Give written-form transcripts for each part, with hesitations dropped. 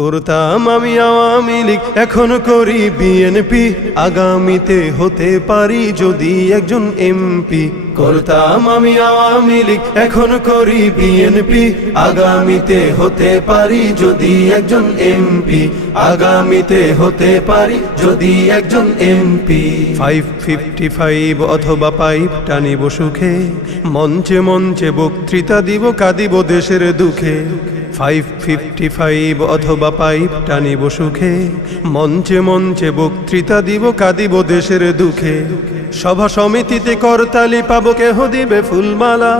করতাম আমি আওয়ামী লীগ, এখন করি বিএনপি, আগামীতে হতে পারি যদি একজন এমপি। করতাম আমি আওয়ামী লীগ, এখন করি বিএনপি, আগামীতে হতে পারি যদি একজন এমপি, আগামীতে হতে পারি যদি একজন এমপি। 555 অথবা পাইপ টানিব সুখে, মঞ্চে মঞ্চে বক্তৃতা দিব, কাঁদিব দেশের দুঃখে। 555 অথবা পাইপ টানিব সুখে, মঞ্চে মঞ্চে বক্তৃতা দিব, কাঁদিব দেশের দুঃখে। সভা সমিতিতে করতালি পাবো, কেহ দিবে ফুলমালা,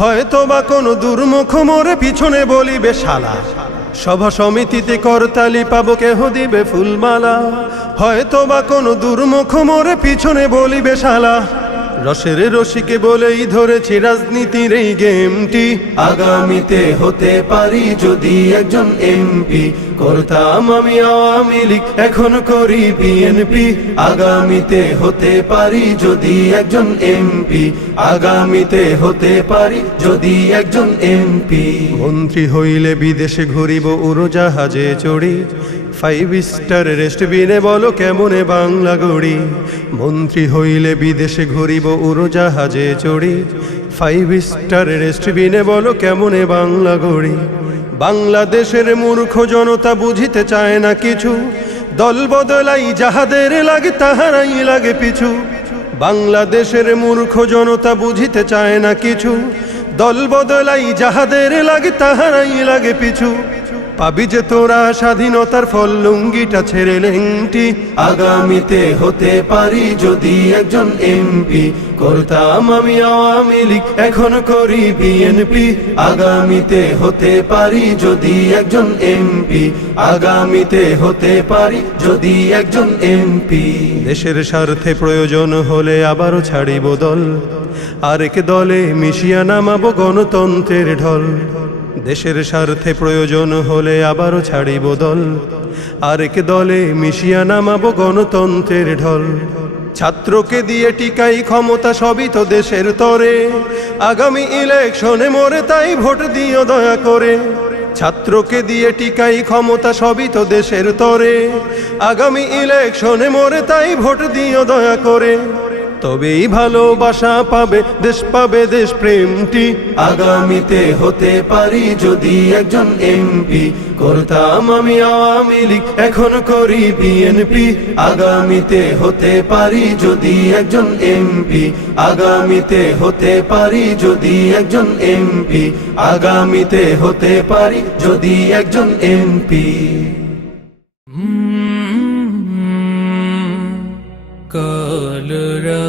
হয়তো বা কোনো দুর্মুখ মোরে পিছনে বলিবে শালা। সভা সমিতিতে করতালি পাবো, কেহ দিবে ফুলমালা, হয়তো বা কোনো দুর্মুখ মোরে পিছনে বলিবে শালা। রসের রসিকে বলেই ধরেছি রাজনীতির এই গেমটি, আগামীতে হতে পারি যদি একজন এমপি। করতাম আমি আওয়ামী লীগ, এখন করি বিএনপি, আগামীতে হতে পারি যদি একজন এমপি, আগামীতে হতে পারি যদি একজন এমপি। মন্ত্রী হইলে বিদেশে ঘুরিব উড়োজাহাজে চড়ি, 5 স্টার রেস্টবিনে বলো কেমনে বাংলা গড়ি। মন্ত্রী হইলে বিদেশে ঘুরিব উড়োজাহাজে চড়ি, 5 স্টার রেস্টবিনে বলো কেমনে বাংলা গড়ি। বাংলাদেশের মূর্খ জনতা বুঝিতে চায় না কিছু, দল বদলাই যাহাদের লাগে তাহারাই লাগে পিছু। বাংলাদেশের মূর্খ জনতা বুঝিতে চায় না কিছু, দল বদলাই যাহাদের লাগে তাহারাই লাগে পিছু। পাবি যে তোরা স্বাধীনতার ফল, লুঙ্গিটা ছেড়ে লেংটি, আগামীতে হতে পারি যদি একজন এমপি। করতাম আমি আওয়ামী লীগ, এখন করি বিএনপি, আগামীতে হতে পারি যদি একজন এমপি, আগামীতে হতে পারি যদি একজন এমপি। দেশের স্বার্থে প্রয়োজন হলে আবারও ছাড়িব দল, আরেক দলে মিশিয়া নামাবো গণতন্ত্রের ঢল। দেশের স্বার্থে প্রয়োজন হলে আবারও ছাড়িব দল, আরেক দলে মিশিয়া নামাবো গণতন্ত্রের ঢল। ছাত্রকে দিয়ে টিকাই ক্ষমতা, সবই তো দেশের তরে, আগামী ইলেকশনে মোরে তাই ভোট দিও দয়া করে। ছাত্রকে দিয়ে টিকাই ক্ষমতা, সবই তো দেশের তরে, আগামী ইলেকশনে মোরে তাই ভোট দিও দয়া করে। তবেই ভালোবাসা পাবে দেশ, পাবে দেশ প্রেমটি, আগামীতে হতে পারি যদি একজন এমপি। করতাম আমি আওয়ামী লীগ, এখন করি বিএনপি, আগামীতে হতে পারি যদি একজন এমপি, আগামীতে হতে পারি যদি একজন এমপি, আগামীতে হতে পারি যদি একজন এমপি। কালরা